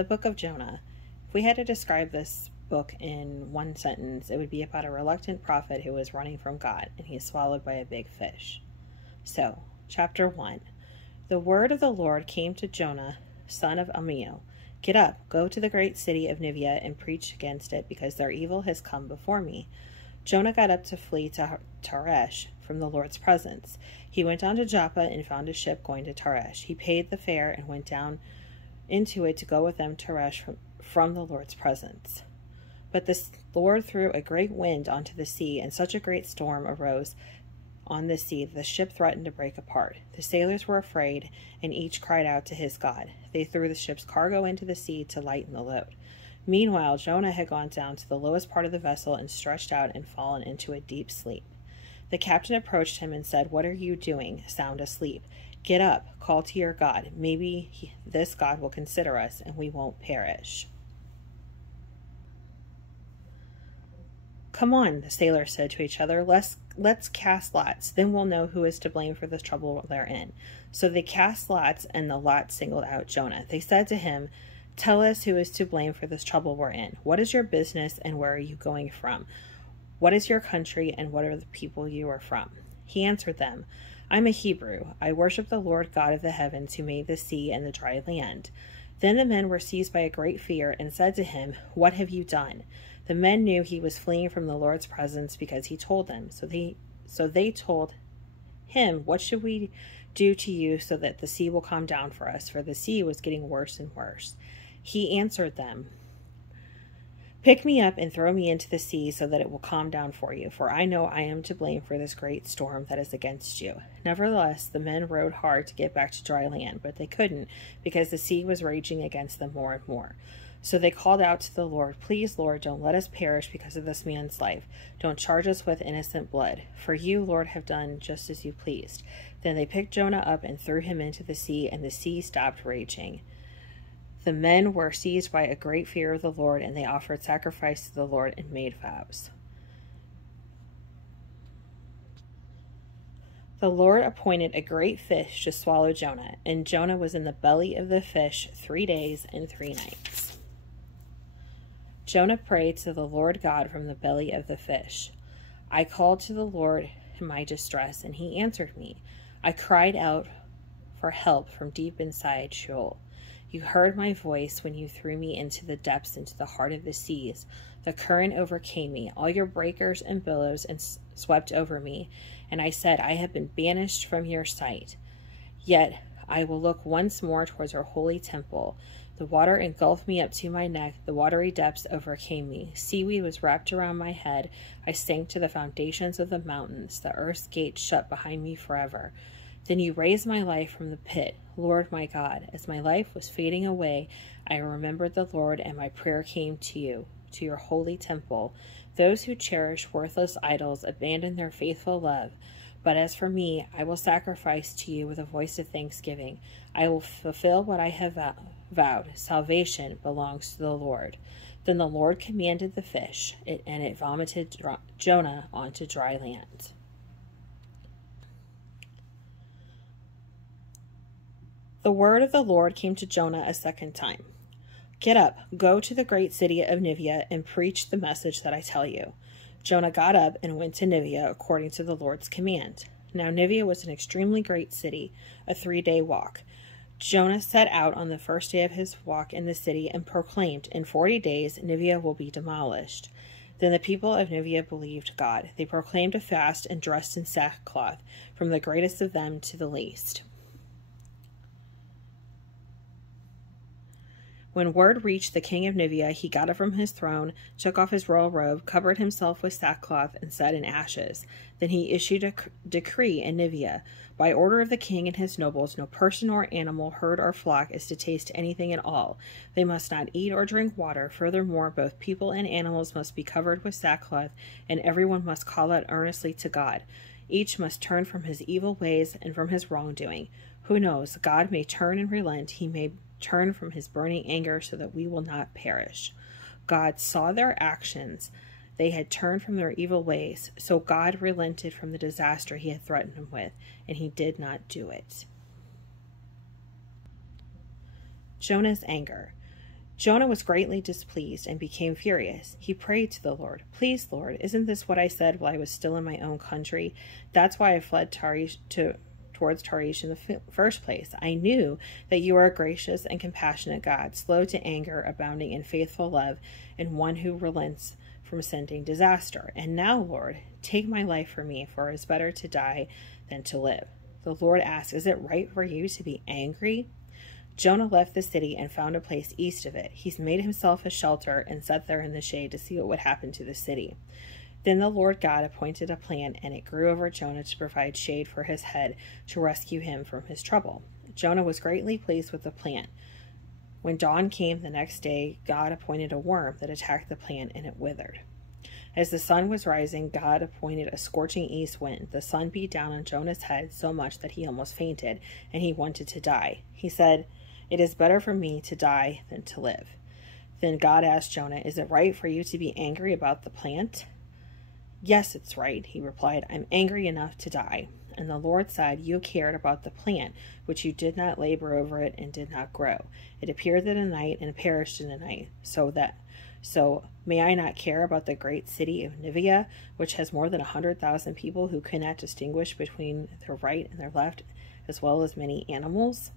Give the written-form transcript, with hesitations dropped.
The Book of Jonah. If we had to describe this book in one sentence, it would be about a reluctant prophet who was running from God, and he is swallowed by a big fish. So, chapter 1. The word of the Lord came to Jonah, son of Amiel. Get up, go to the great city of Nineveh and preach against it, because their evil has come before me. Jonah got up to flee to Tarshish from the Lord's presence. He went down to Joppa and found a ship going to Tarshish. He paid the fare and went down into it to go with them to Tarshish from the Lord's presence. But the Lord threw a great wind onto the sea, and such a great storm arose on the sea that the ship threatened to break apart. The sailors were afraid, and each cried out to his God. They threw the ship's cargo into the sea to lighten the load. Meanwhile, Jonah had gone down to the lowest part of the vessel and stretched out and fallen into a deep sleep. The captain approached him and said, "What are you doing, sound asleep? Get up, call to your God. Maybe this God will consider us, and we won't perish." "Come on," the sailors said to each other. Let's cast lots. Then we'll know who is to blame for the trouble they're in. So they cast lots, and the lot singled out Jonah. They said to him, "Tell us who is to blame for this trouble we're in. What is your business, and where are you going from? What is your country, and what are the people you are from?" He answered them, "I'm a Hebrew. I worship the Lord God of the heavens, who made the sea and the dry land." Then the men were seized by a great fear and said to him, "What have you done?" The men knew he was fleeing from the Lord's presence because he told them. So they told him, "What should we do to you so that the sea will calm down for us?" For the sea was getting worse and worse. He answered them, "Pick me up and throw me into the sea so that it will calm down for you, for I know I am to blame for this great storm that is against you." Nevertheless, the men rowed hard to get back to dry land, but they couldn't because the sea was raging against them more and more. So they called out to the Lord, "Please, Lord, don't let us perish because of this man's life. Don't charge us with innocent blood. For you, Lord, have done just as you pleased." Then they picked Jonah up and threw him into the sea, and the sea stopped raging. The men were seized by a great fear of the Lord, and they offered sacrifice to the Lord and made vows. The Lord appointed a great fish to swallow Jonah, and Jonah was in the belly of the fish 3 days and 3 nights. Jonah prayed to the Lord God from the belly of the fish. "I called to the Lord in my distress, and he answered me. I cried out for help from deep inside Sheol. You heard my voice when you threw me into the depths, into the heart of the seas. The current overcame me. All your breakers and billows swept over me. And I said, I have been banished from your sight. Yet I will look once more towards your holy temple. The water engulfed me up to my neck. The watery depths overcame me. Seaweed was wrapped around my head. I sank to the foundations of the mountains. The earth's gates shut behind me forever. Then you raised my life from the pit, Lord my God. As my life was fading away, I remembered the Lord, and my prayer came to you, to your holy temple. Those who cherish worthless idols abandon their faithful love. But as for me, I will sacrifice to you with a voice of thanksgiving. I will fulfill what I have vowed. Salvation belongs to the Lord." Then the Lord commanded the fish, and it vomited Jonah onto dry land. The word of the Lord came to Jonah a second time. "Get up, go to the great city of Nineveh and preach the message that I tell you." Jonah got up and went to Nineveh according to the Lord's command. Now Nineveh was an extremely great city, a 3-day walk. Jonah set out on the first day of his walk in the city and proclaimed, "In 40 days Nineveh will be demolished." Then the people of Nineveh believed God. They proclaimed a fast and dressed in sackcloth, from the greatest of them to the least. When word reached the king of Nineveh, he got up from his throne, took off his royal robe, covered himself with sackcloth, and sat in ashes. Then he issued a decree in Nineveh. By order of the king and his nobles, no person or animal, herd or flock is to taste anything at all. They must not eat or drink water. Furthermore, both people and animals must be covered with sackcloth, and everyone must call out earnestly to God. Each must turn from his evil ways and from his wrongdoing. Who knows? God may turn and relent. He may turn from his burning anger so that we will not perish. God saw their actions. They had turned from their evil ways, so God relented from the disaster he had threatened them with, and he did not do it. Jonah's anger. Jonah was greatly displeased and became furious. He prayed to the Lord, "Please, Lord, isn't this what I said while I was still in my own country? That's why I fled towards Tarshish in the first place. I knew that you are a gracious and compassionate God, slow to anger, abounding in faithful love, and one who relents from sending disaster. And now, Lord, take my life from me, for it is better to die than to live." The Lord asked, "Is it right for you to be angry?" Jonah left the city and found a place east of it. He made himself a shelter and sat there in the shade to see what would happen to the city. Then the Lord God appointed a plant, and it grew over Jonah to provide shade for his head to rescue him from his trouble. Jonah was greatly pleased with the plant. When dawn came the next day, God appointed a worm that attacked the plant, and it withered. As the sun was rising, God appointed a scorching east wind. The sun beat down on Jonah's head so much that he almost fainted, and he wanted to die. He said, "It is better for me to die than to live." Then God asked Jonah, "Is it right for you to be angry about the plant?" "Yes, it's right," he replied. "I'm angry enough to die." And the Lord said, "You cared about the plant, which you did not labor over it and did not grow. It appeared in a night and perished in a night. So may I not care about the great city of Nineveh, which has more than 100,000 people who cannot distinguish between their right and their left, as well as many animals?"